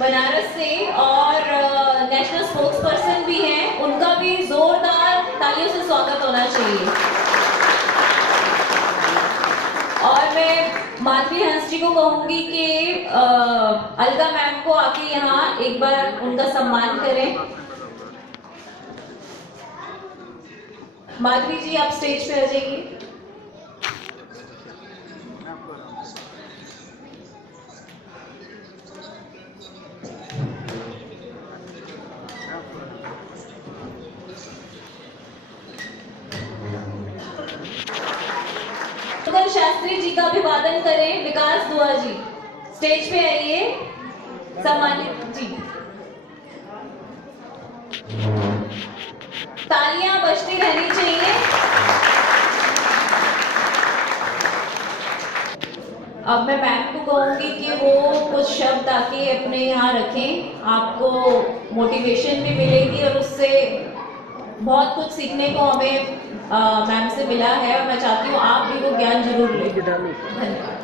बनारस से और national spokes person भी हैं, उनका भी जोरदार तालियों से स्वागत होना चाहिए। और मैं माधवी हंस जी को कहूंगी कि अलका मैम को आके यहाँ एक बार उनका सम्मान करें। माधवी जी आप स्टेज पे आ जाइए। शास्त्री जी का अभिवादन करें। विकास दुआ जी स्टेज पे आइए, सम्मानित जी। तालियां बजती रहनी चाहिए। अब मैं मैम को कहूंगी कि वो कुछ शब्द आके अपने यहाँ रखें, आपको मोटिवेशन भी मिलेगी और उससे बहुत कुछ सीखने को हमें मैम से मिला है और मैं चाहती हूँ आप भी वो ज्ञान जरूर लें। धन्यवाद।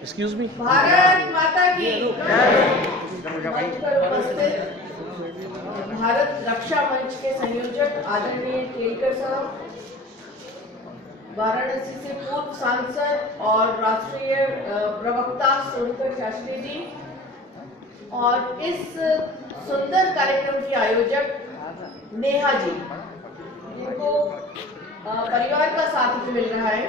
Excuse me. भारत माता की भारत रक्षा मंच के संयोजक आदरणीय केलकर साहब, वाराणसी से पूर्व सांसद और राष्ट्रीय प्रवक्ता सोनकर शास्त्री जी, और इस सुंदर कार्यक्रम की आयोजक नेहा जी, जिनको परिवार का साथ भी मिल रहा है।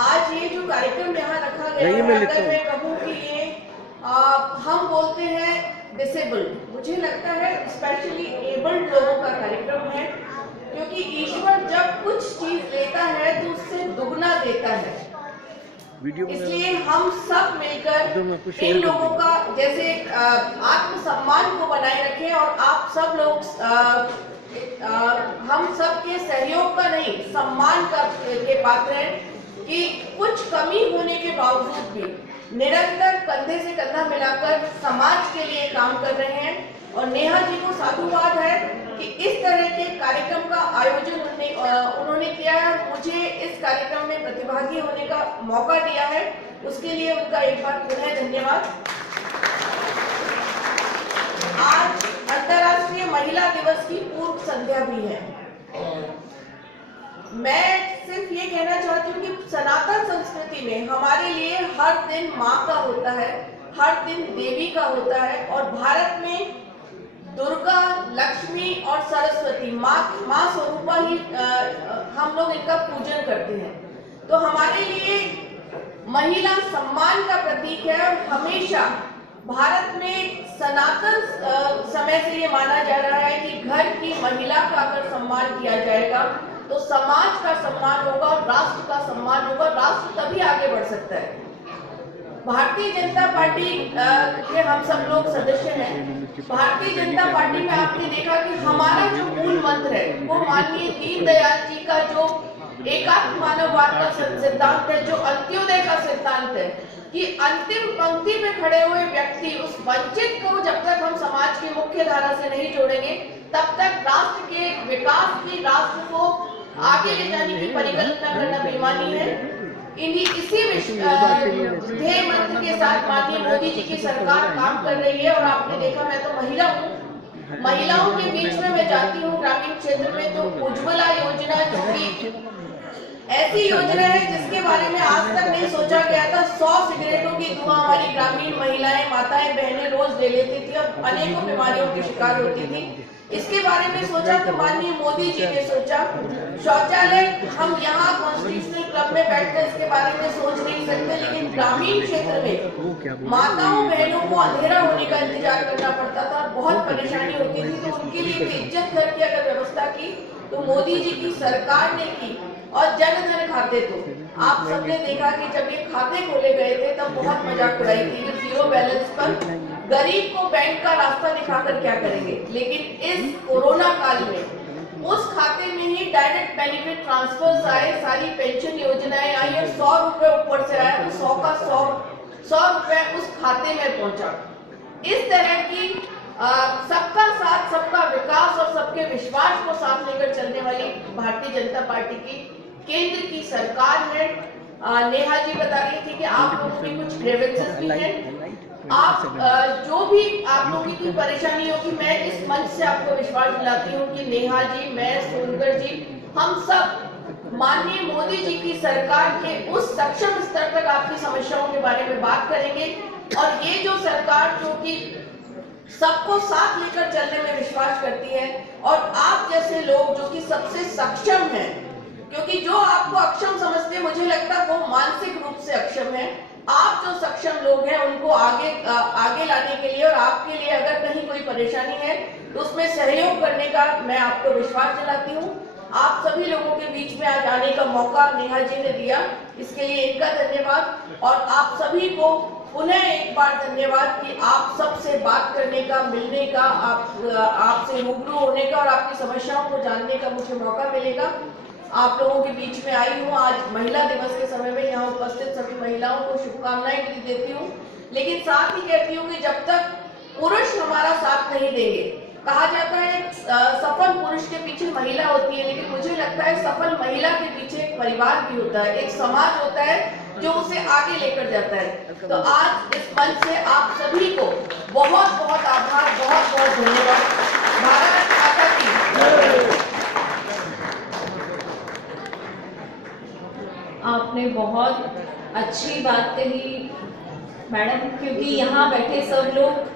आज ये जो कार्यक्रम यहाँ रखा गया है, अगर मैं कहूँ कि ये हम बोलते हैं डिसेबल्ड, मुझे लगता है स्पेशली एबल्ड लोगों का कार्यक्रम है, क्योंकि ईश्वर जब कुछ चीज देता है तो उससे दुगना देता है। इसलिए हम सब मिलकर इन लोगों का जैसे आत्मसम्मान को बनाए रखें, और आप सब लोग हम सब के सहयोग का नहीं सम्मान का के पात्र हैं कि कुछ कमी होने के बावजूद भी निरंतर कंधे से कंधा मिलाकर समाज के लिए काम कर रहे हैं। और नेहा जी को साधुवाद है कि इस तरह के कार्यक्रम का आयोजन उन्होंने किया है, मुझे इस कार्यक्रम में प्रतिभागी होने का मौका दिया है, उसके लिए उनका एक बार पुनः धन्यवाद। आज अंतर्राष्ट्रीय महिला दिवस की पूर्व संध्या भी है। मैं सिर्फ ये कहना चाहती हूँ कि सनातन संस्कृति में हमारे लिए हर दिन माँ का होता है, हर दिन देवी का होता है, और भारत में दुर्गा, लक्ष्मी और सरस्वती माँ स्वरूपा ही हम लोग इनका पूजन करते हैं। तो हमारे लिए महिला सम्मान का प्रतीक है, और हमेशा भारत में सनातन समय से ये माना जा रहा है कि घर की महिला का अगर सम्मान किया जाएगा तो समाज का सम्मान होगा, राष्ट्र का सम्मान होगा, राष्ट्र तभी आगे बढ़ सकता है। भारतीय जनता पार्टी के हम सब लोग सदस्य हैं। भारतीय जनता पार्टी में आपने देखा कि हमारा जो मूल मंत्र है वो माननीय दीनदयाल जी का जो एकात्म मानववाद का सिद्धांत है, जो अंत्योदय का सिद्धांत है कि अंतिम पंक्ति में खड़े हुए व्यक्ति, उस वंचित को जब तक हम समाज की मुख्य धारा से नहीं जोड़ेंगे तब तक राष्ट्र के विकास की, राष्ट्र को आगे ले जाने की परिकल्पना करना बेईमानी है। इसी ध्येय मंत्र के साथ माननीय मोदी जी की सरकार काम कर रही है। और आपने देखा, मैं तो महिला हूँ, महिलाओं के बीच में मैं जाती हूँ ग्रामीण क्षेत्र में, तो उज्ज्वला योजना जो कि ऐसी योजना है जिसके बारे में आज तक नहीं सोचा गया था। 100 सिगरेटों की धुआं हमारी ग्रामीण महिलाएं, माताएं, बहनें रोज ले लेती थी और अनेकों बीमारियों की शिकार होती थी। इसके बारे में सोचा तो माननीय मोदी जी ने सोचा। शौचालय हम यहाँ कॉन्स्टिट्यूशनल क्लब में बैठकर इसके बारे में सोच नहीं सकते, लेकिन ग्रामीण क्षेत्र में माताओं बहनों को अंधेरा होने का इंतजार करना पड़ता था, बहुत परेशानी होती थी। तो उनके लिए इज्जत घर की अगर व्यवस्था की तो मोदी जी की सरकार ने की। और जन धन खाते, तो आप सबने देखा कि जब ये खाते खोले गए थे तब बहुत मजाक उड़ाई थी, जीरो बैलेंस पर गरीब को बैंक का रास्ता दिखाकर क्या करेंगे। लेकिन इस कोरोना काल में उस खाते में ही डायरेक्ट बेनिफिट ट्रांसफर्स आए, सारी पेंशन योजनाएं आई और 100 रुपए ऊपर से आया, तो 100 का 100 रुपए उस खाते में पहुंचा। इस तरह की सबका साथ, सबका विकास और सबके विश्वास को साथ लेकर चलने वाली भारतीय जनता पार्टी की केंद्र की सरकार है। नेहा जी बता रही थी कि आप लोगों के कुछ ग्रेवेंसेस भी हैं। आप जो भी आप लोगों की कोई परेशानी होगी, मैं इस मंच से आपको विश्वास दिलाती हूँ कि नेहा जी, मैं, सोनकर जी, हम सब माननीय मोदी जी की सरकार के उस सक्षम स्तर तक आपकी समस्याओं के बारे में बात करेंगे। और ये जो सरकार जो कि सबको साथ लेकर चलने में विश्वास करती है, और आप जैसे लोग जो कि सबसे सक्षम हैं, क्योंकि जो आपको अक्षम समझते हैं, मुझे लगता है वो मानसिक रूप से अक्षम है। आप जो सक्षम लोग हैं उनको आगे लाने के लिए और आपके लिए अगर कहीं कोई परेशानी है तो उसमें सहयोग करने का मैं आपको विश्वास दिलाती हूँ। आप सभी लोगों के बीच में आज आने का मौका नेहा जी ने दिया, इसके लिए इनका धन्यवाद। और आप सभी को पुनः एक बार धन्यवाद कि आप सबसे बात करने का, मिलने का, आपसे रूबरू होने का और आपकी समस्याओं को जानने का मुझे मौका मिलेगा। आप लोगों के बीच में आई हूँ आज महिला दिवस के समय में। यहाँ उपस्थित सभी महिलाओं को शुभकामनाएं भी देती हूँ, लेकिन साथ ही कहती हूँ कि जब तक पुरुष हमारा साथ नहीं देंगे, कहा जाता है सफल पुरुष के पीछे महिला होती है, लेकिन मुझे लगता है सफल महिला के पीछे एक परिवार भी होता है, एक समाज होता है जो उसे आगे लेकर जाता है। तो आज इस मंच से आप सभी को बहुत बहुत आभार, बहुत बहुत धन्यवाद। भारत माता की। आपने बहुत अच्छी बात कही मैडम, क्योंकि यहाँ बैठे सब लोग,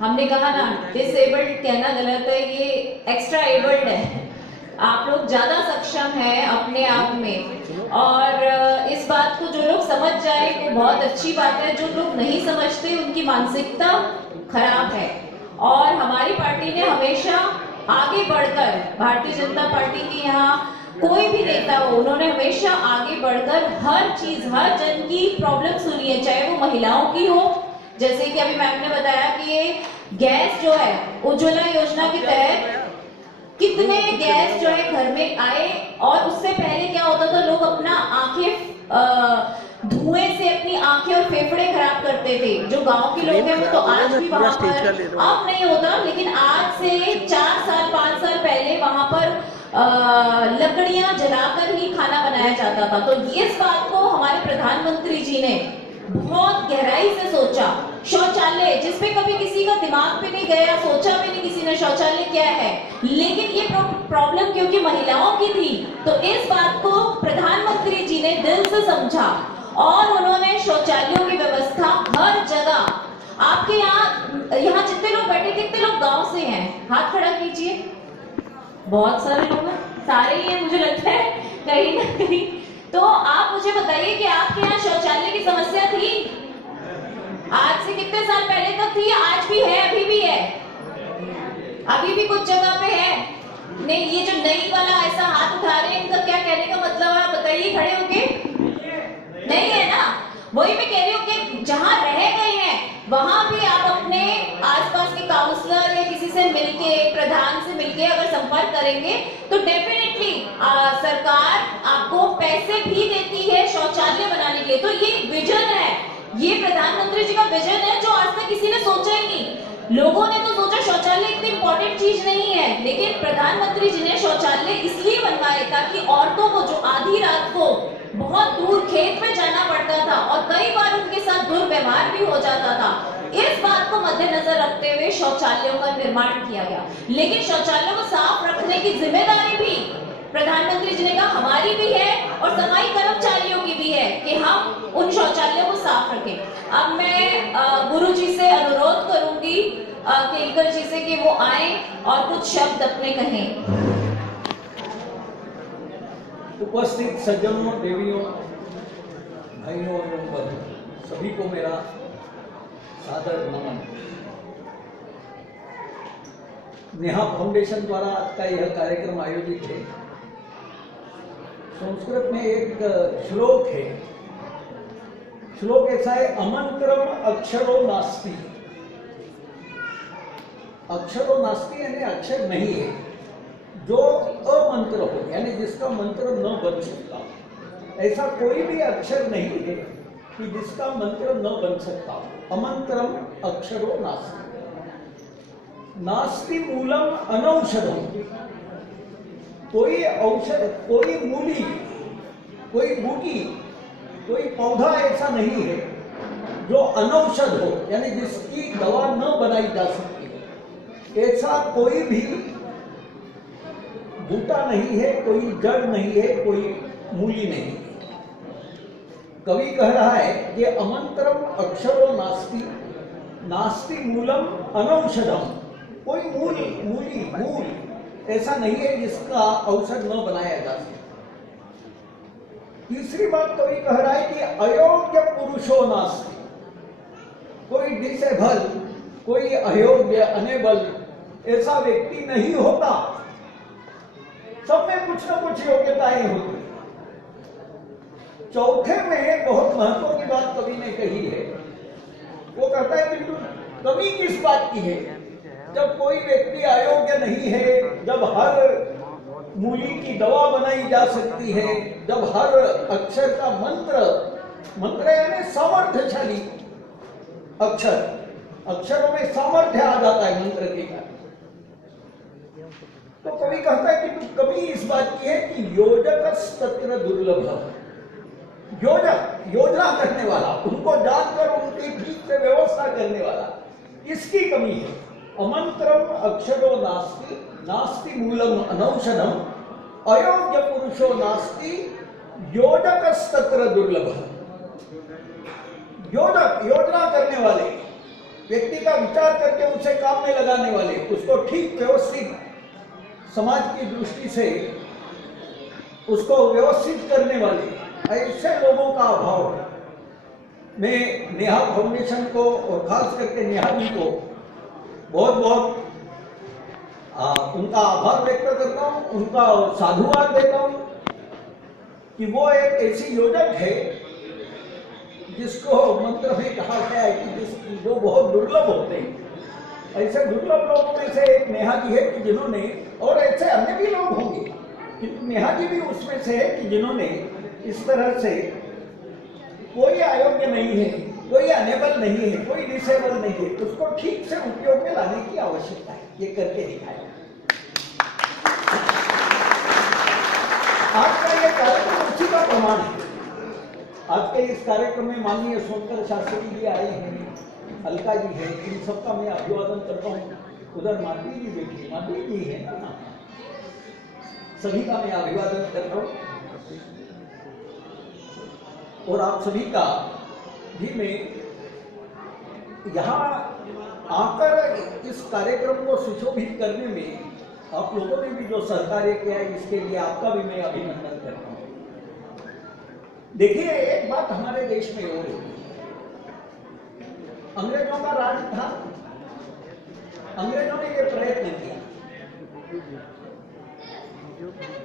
हमने कहा ना डिसेबल्ड कहना गलत है, ये एक्स्ट्रा एबल्ड है। आप लोग ज्यादा सक्षम हैं अपने आप में, और इस बात को जो लोग समझ जाए वो बहुत अच्छी बात है। जो लोग नहीं समझते उनकी मानसिकता खराब है। और हमारी पार्टी ने हमेशा आगे बढ़कर, भारतीय जनता पार्टी की यहाँ कोई भी नेता हो, उन्होंने हमेशा आगे बढ़कर हर चीज, हर जन की प्रॉब्लम सुनी है, चाहे वो महिलाओं की हो। जैसे कि अभी मैम ने बताया कि ये गैस जो है उज्ज्वला योजना के तहत कितने गैस जो है घर में आए, और उससे पहले क्या होता था, लोग अपना आंखें धुएं से अपनी आंखें और फेफड़े खराब करते थे। जो गांव के लोग हैं वो तो आज भी वहां पर, अब नहीं होता, लेकिन आज से 4 साल 5 साल पहले वहां पर लकड़ियां जलाकर ही खाना बनाया जाता था। तो इस बात को हमारे प्रधानमंत्री जी ने बहुत गहराई से सोचा। शौचालय जिसपे कभी किसी का दिमाग पे नहीं गया, सोचा भी नहीं किसी ने शौचालय क्या है, लेकिन ये प्रॉब्लम क्योंकि महिलाओं की थी, तो इस बात को प्रधानमंत्री जी ने दिल से समझा और उन्होंने शौचालयों की व्यवस्था हर जगह। आपके यहाँ जितने लोग बैठे, कितने लोग गांव से हैं? हाथ खड़ा कीजिए। बहुत सारे लोग हैं, सारे ही हैं मुझे लगता है कहीं ना कहीं। तो आप मुझे बताइए कि आपके यहाँ शौचालय की समस्या थी? आज से कितने साल पहले तक थी? आज भी है, अभी भी है, अभी भी कुछ जगह पे है। नहीं, ये जो नई वाला ऐसा हाथ उठा रहे हैं, इनका क्या कहने का मतलब है बताइए खड़े होके? नहीं है ना? वही मैं कह रही हूँ कि जहाँ रह गए हैं वहां भी आप अपने आसपास के काउंसलर या किसी से मिलके, प्रधान से मिलके अगर संपर्क करेंगे तो डेफिनेटली सरकार आपको पैसे भी देती है शौचालय बनाने के लिए। तो ये विजन है, ये प्रधानमंत्री जी का विजन है जो आज तक किसी ने सोचा ही नहीं। लोगों ने तो सोचा शौचालय इतनी इंपॉर्टेंट चीज नहीं है, लेकिन प्रधानमंत्री जी ने शौचालय इसलिए बनवाए ताकि औरतों को जो आधी रात को बहुत दूर खेत में जाना पड़ता था और कई बार उनके साथ दुर्व्यवहार भी हो जाता था, इस बात को मद्देनजर रखते हुए शौचालयों का निर्माण किया गया। लेकिन शौचालयों को साफ रखने की जिम्मेदारी भी प्रधानमंत्री जी ने कहा हमारी भी है और सफाई कर्मचारियों की भी है कि हम उन शौचालयों को साफ रखें। अब मैं गुरु जी से अनुरोध करूंगी केलकर जी से कि वो आए और कुछ शब्द अपने कहें। उपस्थित सज्जनों, देवियों, भाइयों और बहनों, सभी को मेरा सादर नमन। नेहा फाउंडेशन द्वारा आज का यह कार्यक्रम आयोजित है। संस्कृत में एक श्लोक है, श्लोक ऐसा है, अमंत्रम अक्षरो नास्ति। अक्षरो नास्ति यानी अक्षर नहीं है, जो अमंत्र हो यानी जिसका मंत्र न बन सकता, ऐसा कोई भी अक्षर नहीं है कि जिसका मंत्र न बन सकता। अमंत्रम अक्षरो नास्ति। नास्ति मूलम अनौषधम। कोई औषध, कोई मूली कोई बूटी, कोई पौधा ऐसा नहीं है जो अनौषध हो, यानी जिसकी दवा न बनाई जा सकती। ऐसा कोई भी बूटा नहीं है, कोई जड़ नहीं है, कोई मूली नहीं है। कवि कह रहा है कि अमंत्रम अक्षरो नास्ति, नास्ति मूलम अनौषधम। कोई मूल ऐसा नहीं है जिसका औषध न बनाया जा सके। तीसरी बात कवि कह रहा है कि अयोग्य पुरुषो नास्ति। कोई डिसेबल, कोई अयोग्य, अनेबल ऐसा व्यक्ति नहीं होता। सब में कुछ न कुछ योग्यताएं होती। चौथे में बहुत महत्व की बात कवि ने कही है। वो कहता है कि कमी किस बात की है? जब कोई व्यक्ति अयोग्य नहीं है, जब हर मूली की दवा बनाई जा सकती है, जब हर अक्षर का मंत्र यानी सामर्थ्यशाली अक्षरों में सामर्थ्य आ जाता है मंत्र के कारण। तो कवि कहता है कि कमी इस बात की है कि योजक तत्र दुर्लभ। योजना करने वाला, उनको जानकर उनकी ठीक से व्यवस्था करने वाला, इसकी कमी है। अमंत्रम अक्षरो नास्ति, नास्ति मूलम अनौषधम, अयोग्य पुरुषो नास्ति, योजकस्तत्र दुर्लभ। योजना करने वाले, व्यक्ति का विचार करके उसे काम में लगाने वाले, उसको ठीक व्यवस्थित समाज की दृष्टि से उसको व्यवस्थित करने वाले, ऐसे लोगों का अभाव है। मैं नेहा फाउंडेशन को और खास करके नेहा जी को बहुत बहुत उनका आभार व्यक्त करता हूँ, उनका साधुवाद देता हूँ कि वो एक ऐसी योजक है जिसको मंत्र में कहा गया है कि जो बहुत दुर्लभ होते हैं। ऐसे दुर्लभ लोगों में से एक नेहा जी है कि जिन्होंने, और ऐसे अन्य भी लोग होंगे किंतु नेहा जी भी उसमें से है कि जिन्होंने इस तरह से कोई अयोग्य नहीं है, कोई अनेबल नहीं है, कोई डिसेबल नहीं है, उसको ठीक से उपयोग में लाने की आवश्यकता है। ये करके दिखाया। आज का ये कार्यक्रम उसी का प्रमाण है। आज के इस कार्यक्रम में माननीय सोनकर शास्त्री जी आए हैं, अलका जी है, इन सबका मैं अभिवादन करता हूँ। उधर माधवी जी बैठी, माधवी जी है ना, सभी का मैं अभिवादन करता हूँ। और आप सभी का भी मैं यहाँ आकर इस कार्यक्रम को सुशोभित करने में आप लोगों ने भी जो सहकार्य किया है, इसके लिए आपका भी मैं अभिनंदन करता हूँ। देखिए, एक बात हमारे देश में हो रही है। अंग्रेजों का राज था, अंग्रेजों ने ये प्रयत्न किया।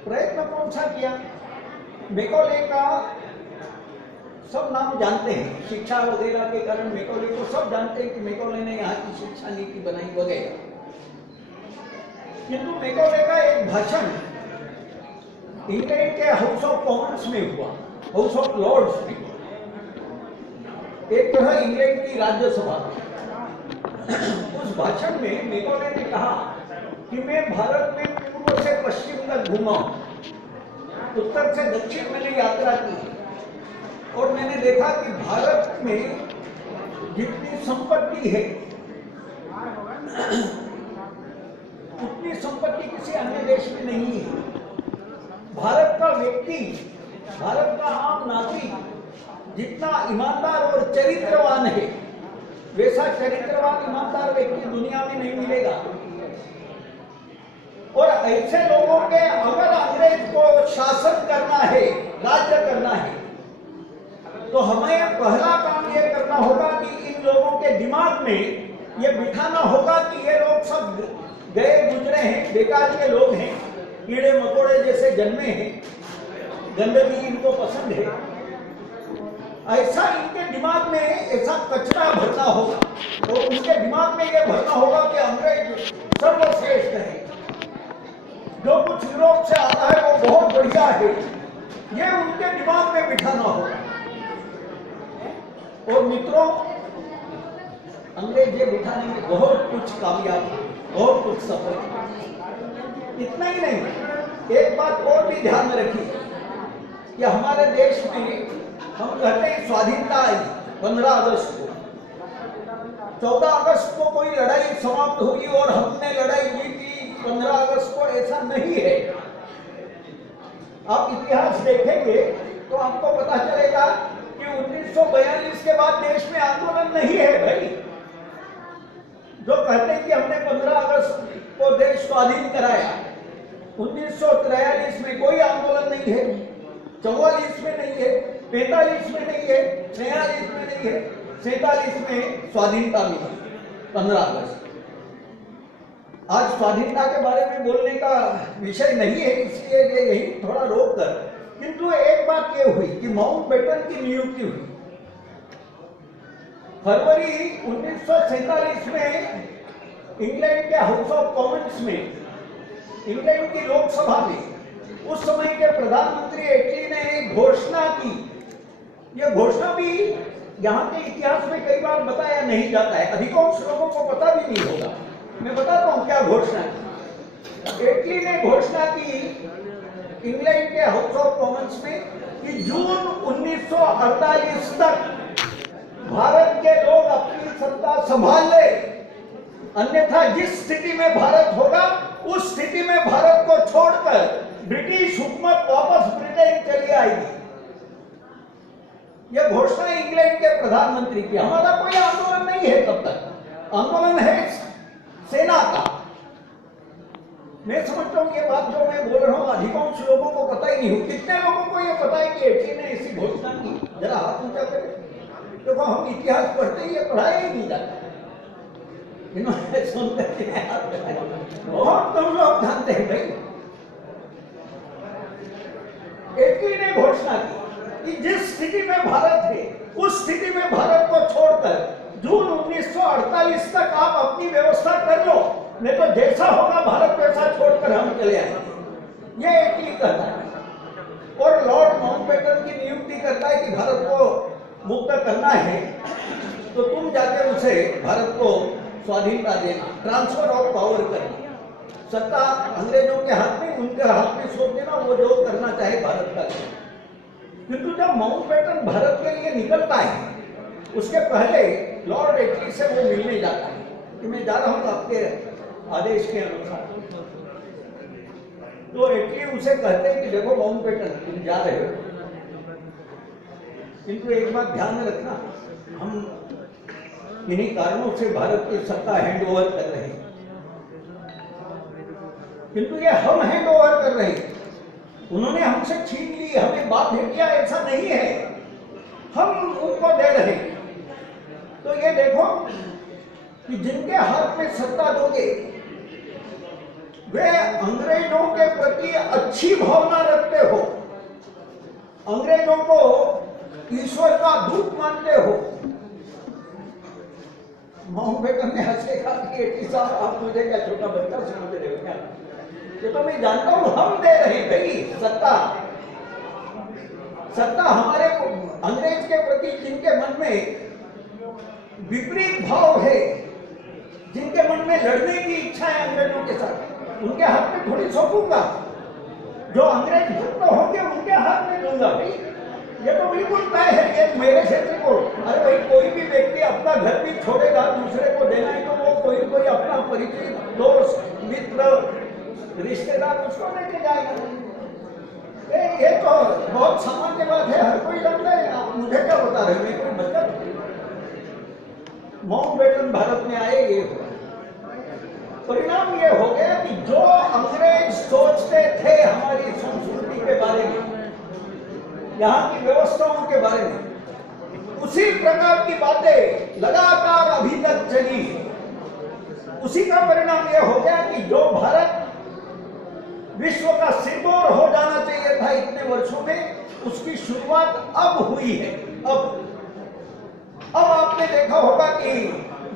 प्रयत्न कौन सा किया? मैकॉले का सब नाम जानते हैं, शिक्षा वगैरह के कारण मैकॉले को सब जानते हैं कि मैकॉले ने यहाँ की शिक्षा नीति बनाई वगैरह। किंतु मैकॉले का एक भाषण इंग्लैंड के हाउस ऑफ कॉमन्स में हुआ, हाउस ऑफ लॉर्ड्स में, एक तरह इंग्लैंड की राज्यसभा। उस भाषण में मैकॉले ने कहा कि मैं भारत में पूर्व से पश्चिम तक घूमा, उत्तर से दक्षिण मैंने यात्रा की और मैंने देखा कि भारत में जितनी संपत्ति है उतनी संपत्ति किसी अन्य देश में नहीं है। भारत का व्यक्ति, भारत का आम नागरिक जितना ईमानदार और चरित्रवान है, वैसा चरित्रवान ईमानदार व्यक्ति दुनिया में नहीं मिलेगा। और ऐसे लोगों के अगर अंग्रेज को शासन करना है, राज्य करना है, तो हमें पहला काम यह करना होगा कि इन लोगों के दिमाग में यह बिठाना होगा कि ये लोग सब गए गुजरे हैं, बेकार के लोग हैं, कीड़े मकोड़े जैसे जन्मे हैं, गंदगी इनको पसंद है। ऐसा इनके दिमाग में ऐसा कचरा भरना होगा और उनके दिमाग में यह भरना होगा कि अंग्रेज सर्वश्रेष्ठ है, जो कुछ यूरोप से आता है वो बहुत बढ़िया है, ये उनके दिमाग में बिठाना होगा। और मित्रों, अंग्रेज ये बिठाने में बहुत कुछ कामयाब, बहुत कुछ सफल। इतना ही नहीं, एक बात और भी ध्यान में रखिए कि हमारे देश में हम कहते हैं स्वाधीनता आई 15 अगस्त को, 14 अगस्त को कोई लड़ाई समाप्त हुई और हमने लड़ाई जीती 15 अगस्त को, ऐसा नहीं है। आप इतिहास देखेंगे तो आपको पता चलेगा कि 1942 के बाद देश में आंदोलन नहीं है भाई। जो कहते हैं कि हमने 15 अगस्त को देश स्वाधीन कराया, 1943 में कोई आंदोलन नहीं है, 44 में नहीं है, 45 में नहीं है, 46 में नहीं है, 47 में स्वाधीनता मिली 15 अगस्त। आज स्वाधीनता के बारे में बोलने का विषय नहीं है, इसलिए यही थोड़ा रोक कर, किंतु एक बात यह हुई कि माउंटबेटन की नियुक्ति हुई फरवरी 1947 में इंग्लैंड के हाउस ऑफ कॉमन्स में, इंग्लैंड की लोकसभा में उस समय के प्रधानमंत्री एटली ने एक घोषणा की। यह घोषणा भी यहाँ के इतिहास में कई बार बताया नहीं जाता है, अधिकांश लोगों को पता भी नहीं होगा। मैं बताता हूँ क्या घोषणा की। एटली ने घोषणा की इंग्लैंड के हाउस ऑफ कॉमन्स में कि जून 1948 तक भारत के लोग अपनी सत्ता संभाल ले, अन्यथा जिस स्थिति में भारत होगा उस स्थिति में भारत को छोड़कर ब्रिटिश हुकूमत वापस ब्रिटेन चली आएगी। यह घोषणा इंग्लैंड के प्रधानमंत्री की। हमारा कोई आंदोलन नहीं है, तब तक आंदोलन है सेना का। मैं समझता हूं ये बात जो मैं बोल रहा हूं अधिकांश लोगों को पता ही नहीं हो। कितने लोगों को यह पता है कि एटली ने ऐसी घोषणा की? जरा हाथ ऊंचा करें। देखो हम इतिहास पढ़ते ही, ये पढ़ाया ही नहीं जाता। इन्होंने सुनते बहुत कम लोग जानते हैं भाई। एटली ने घोषणा की कि जिस स्थिति में भारत है उस स्थिति में भारत को छोड़कर जून 1948 तक आप अपनी व्यवस्था कर लो, नहीं तो जैसा होगा भारत वैसा छोड़कर हम चले आएंगे। ये एटली कहता है और लॉर्ड माउंटबेटन की नियुक्ति करता है कि भारत को मुक्त करना है तो तुम जाके उसे भारत को स्वाधीनता देना, ट्रांसफर ऑफ पावर करना, सत्ता अंग्रेजों के हाथ में, उनके हाथ में सौंप देना, वो जो करना चाहे भारत का। किंतु जब माउंटबेटन भारत के लिए निकलता है उसके पहले लॉर्ड एटली से वो मिलने जाता है कि मैं जा रहा हूं आपके आदेश के अनुसार। तो एटली उसे कहते हैं कि देखो माउंटबेटन तुम जा रहे हो, किंतु एक बात ध्यान में रखना, हम इन्हीं कारणों से भारत की सत्ता हैंड ओवर कर रहे हैं, किंतु ये हम हैंड ओवर कर रहे हैं, उन्होंने हमसे छीन ली, हमें बाध्य किया, ऐसा नहीं है, हम उनको दे रहे हैं। तो ये देखो कि जिनके हाथ में सत्ता दोगे वे अंग्रेजों के प्रति अच्छी भावना रखते हो, अंग्रेजों को ईश्वर का दूत मानते हो। माउंटबेटन ने हंस के कहा कि एटली साहब आप मुझे क्या छोटा बच्चा समझ रहे हो क्या? ये तो मैं जानता हूं, हम दे रहे हैं भाई सत्ता। सत्ता हमारे अंग्रेज के प्रति जिनके मन में विपरीत भाव है, जिनके मन में लड़ने की इच्छा है अंग्रेजों के साथ, उनके हाथ में थोड़ी सौंपूंगा। जो अंग्रेज भक्त होंगे उनके हाथ में दूंगा भाई। ये तो बिल्कुल तय है, ये मेरे क्षेत्र को। अरे भाई कोई भी व्यक्ति अपना घर भी छोड़ेगा दूसरे को देना है तो वो कोई अपना परिचित, दोस्त, मित्र, रिश्तेदार उसको लेके जाएगा। ये तो बहुत सामान्य बात है, हर कोई जानता है। आप मुझे क्या बता रहे हो, मैं कोई बच्चा? माउंटबेटन भारत में आए, ये परिणाम ये हो गया कि जो अंग्रेज सोचते थे हमारी संस्कृति के बारे में, यहाँ की व्यवस्थाओं के बारे में, उसी प्रकार की बातें लगातार अभी तक चली। उसी का परिणाम यह हो गया कि जो भारत विश्व का सिरदौर हो जाना चाहिए था इतने वर्षों में, उसकी शुरुआत अब हुई है। अब आपने देखा होगा कि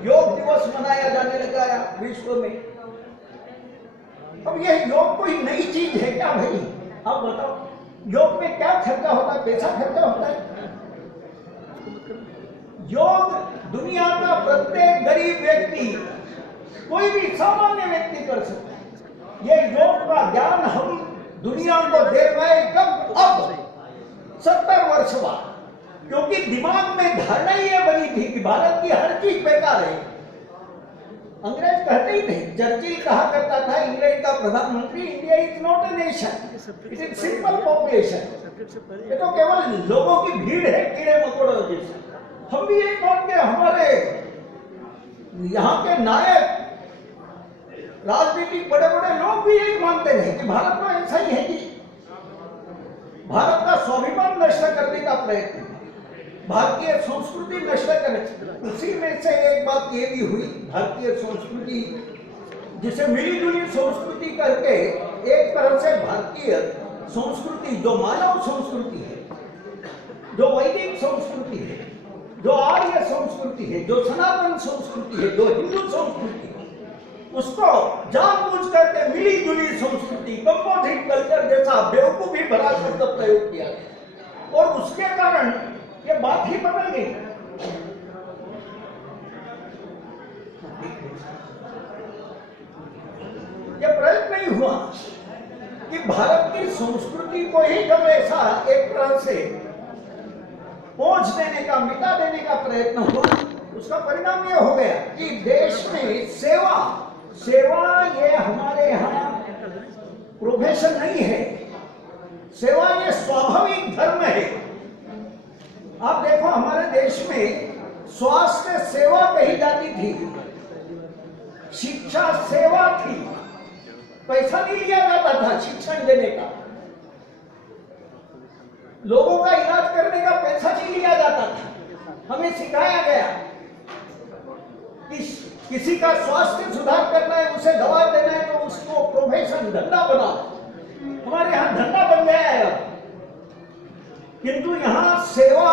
योग दिवस मनाया जाने लगा विश्व में। अब यह योग कोई नई चीज है क्या भाई? आप बताओ, योग में क्या खर्चा होता है? पैसा खर्चा होता है? योग दुनिया का प्रत्येक गरीब व्यक्ति, कोई भी सामान्य व्यक्ति कर सकता है। ये योग का ज्ञान हम दुनिया को दे पाए कब? अब 70 वर्ष बाद, क्योंकि दिमाग में धारणा ये बनी थी कि भारत की हर चीज बेकार है। अंग्रेज कहते ही थे, चर्चिल कहा करता था इंग्लैंड का प्रधानमंत्री, India is not a nation, it is simple population. ये तो केवल लोगों की भीड़ है, कीड़े मकोड़ों जैसे। हम भी ये मान के, हमारे यहाँ के नायक राजनीतिक बड़े बड़े लोग भी यही मानते रहे कि भारत में ऐसा ही है कि भारत का स्वाभिमान नष्ट करने का प्रयत्न, भारतीय संस्कृति नष्ट करने। उसी में से एक बात ये भी हुई, भारतीय संस्कृति जिसे मिली जुली संस्कृति करके एक तरह से भारतीय संस्कृति जो मानव संस्कृति है, जो वैदिक संस्कृति है, जो आर्य संस्कृति है, जो सनातन संस्कृति है, जो हिंदू संस्कृति है, उसको जानबूझ करके मिली जुली संस्कृति, कंपोजिट कल्चर जैसा बेवकूफी भरा शब्द प्रयोग किया गया और उसके कारण ये बात ही बदल गई। ये प्रयत्न नहीं हुआ कि भारत की संस्कृति को ही जब ऐसा एक तरह से पहुंच देने का, मिटा देने का प्रयत्न हुआ, उसका परिणाम यह हो गया कि देश में सेवा ये हमारे यहाँ प्रोफेशन नहीं है, सेवा ये स्वाभाविक धर्म है। आप देखो हमारे देश में स्वास्थ्य सेवा कही जाती थी, शिक्षा सेवा थी, पैसा नहीं लिया जाता था शिक्षण देने का, लोगों का इलाज करने का पैसा नहीं लिया जाता था। हमें सिखाया गया कि किसी का स्वास्थ्य सुधार करना है, उसे दवा देना है तो उसको प्रोफेशन, धंधा बनाओ। हमारे यहाँ धंधा बन गया है अब, किंतु यहाँ सेवा,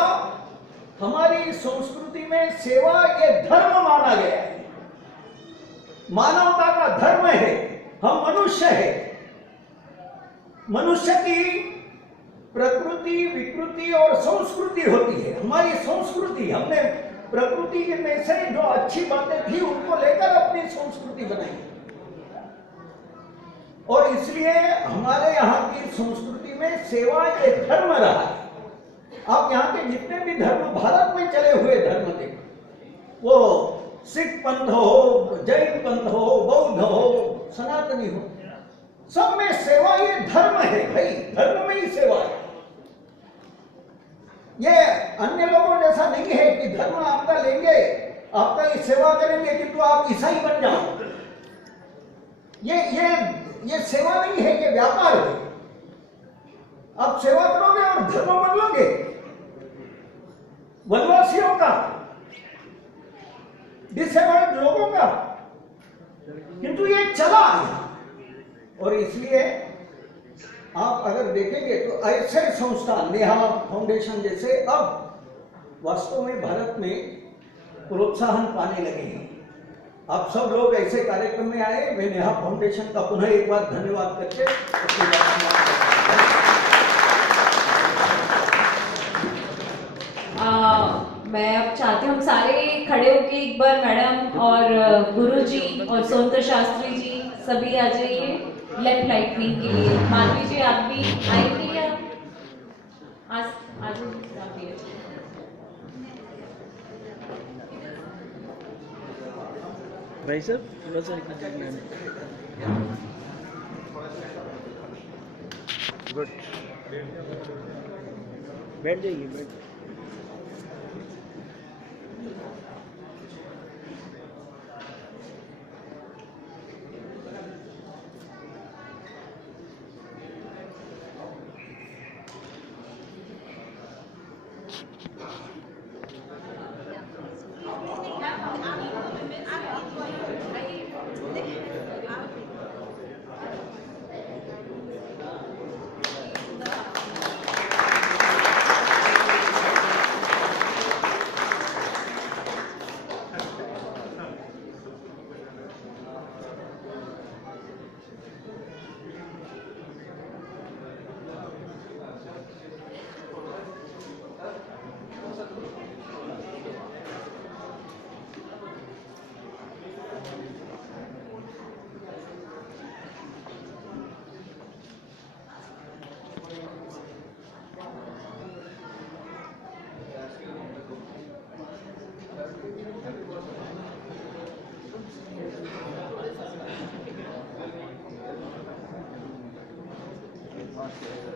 हमारी संस्कृति में सेवा ये धर्म माना गया है, मानवता का धर्म है। हम मनुष्य है, मनुष्य की प्रकृति, विकृति और संस्कृति होती है। हमारी संस्कृति, हमने प्रकृति में से जो अच्छी बातें थी उनको लेकर अपनी संस्कृति बनाई और इसलिए हमारे यहाँ की संस्कृति में सेवा एक धर्म रहा है। आप यहाँ के जितने भी धर्म भारत में चले हुए धर्म देखो, वो सिख पंथ हो, जैन पंथ हो, बौद्ध हो, सनातनी हो, सब में सेवा ये धर्म है भाई, धर्म में ही सेवा है। ये अन्य लोगों जैसा नहीं है कि धर्म आपका लेंगे, आपका ये सेवा करेंगे किंतु आप ईसाई बन जाओ। ये सेवा नहीं है, ये व्यापार है। आप सेवा करोगे और धर्म बदलोगे वनवासियों का, डिसेबल्ड लोगों का, किंतु ये चला और इसलिए आप अगर देखेंगे तो ऐसे संस्थान, नेहा फाउंडेशन जैसे, अब वास्तव में भारत में प्रोत्साहन पाने लगे हैं। आप सब लोग ऐसे कार्यक्रम में आए, मैं नेहा फाउंडेशन का पुनः एक बार धन्यवाद करके मैं अब चाहती हूँ हम सारे खड़े होके एक बार मैडम और गुरुजी और सोनकर शास्त्री जी सभी आ जाइए लेफ्ट लाइट विंग के लिए। माधवी जी आप भी आएंगे या आज आप भी भाई साहब थोड़ा सा गुड, बैठ जाइए, बैठ। पास किया जाए।